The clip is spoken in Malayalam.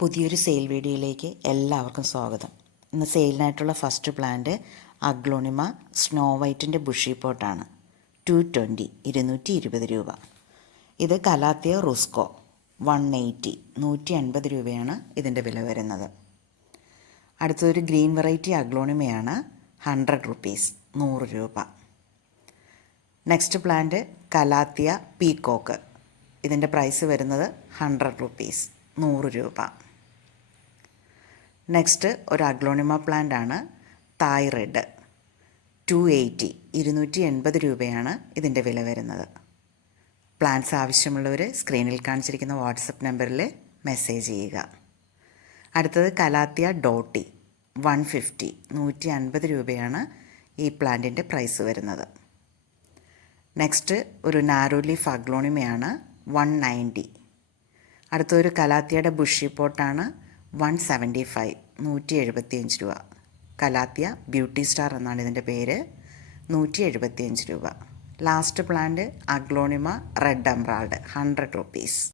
പുതിയൊരു സെയിൽ വീഡിയോയിലേക്ക് എല്ലാവർക്കും സ്വാഗതം. ഇന്ന് സെയിലിനായിട്ടുള്ള ഫസ്റ്റ് പ്ലാന്റ് അഗ്ലോണിമ സ്നോ വൈറ്റിൻ്റെ ബുഷി പോട്ടാണ്. 220 രൂപ. ഇത് കലാത്തിയ റുസ്കോ 180 180 രൂപയാണ് ഇതിൻ്റെ വില വരുന്നത്. അടുത്തൊരു ഗ്രീൻ വെറൈറ്റി അഗ്ലോണിമയാണ് 100 റുപ്പീസ് 100 രൂപ. Next plant calathea peacock. ഇതിൻ്റെ പ്രൈസ് വരുന്നത് 100 റുപ്പീസ് 100 രൂപ. നെക്സ്റ്റ് ഒരു അഗ്ലോണിമ പ്ലാന്റ് ആണ് തായ് റെഡ് 280 280 രൂപയാണ് ഇതിൻ്റെ വില വരുന്നത്. പ്ലാന്റ്സ് ആവശ്യമുള്ളവർ സ്ക്രീനിൽ കാണിച്ചിരിക്കുന്ന വാട്സപ്പ് നമ്പറിൽ മെസ്സേജ് ചെയ്യുക. അടുത്തത് കലാത്തിയ ഡോട്ടി 150 150 രൂപയാണ് ഈ പ്ലാന്റിൻ്റെ പ്രൈസ് വരുന്നത്. നെക്സ്റ്റ് ഒരു നാരോ ലീഫ് അഗ്ലോണിമയാണ് 190. അടുത്തൊരു കലാത്തിയയുടെ ബുഷി പോട്ടാണ് 175 175 രൂപ. കലാത്തിയ ബ്യൂട്ടി സ്റ്റാർ എന്നാണ് ഇതിൻ്റെ പേര്. 175 രൂപ. Last plant aglaonema red Emerald 100 rupees.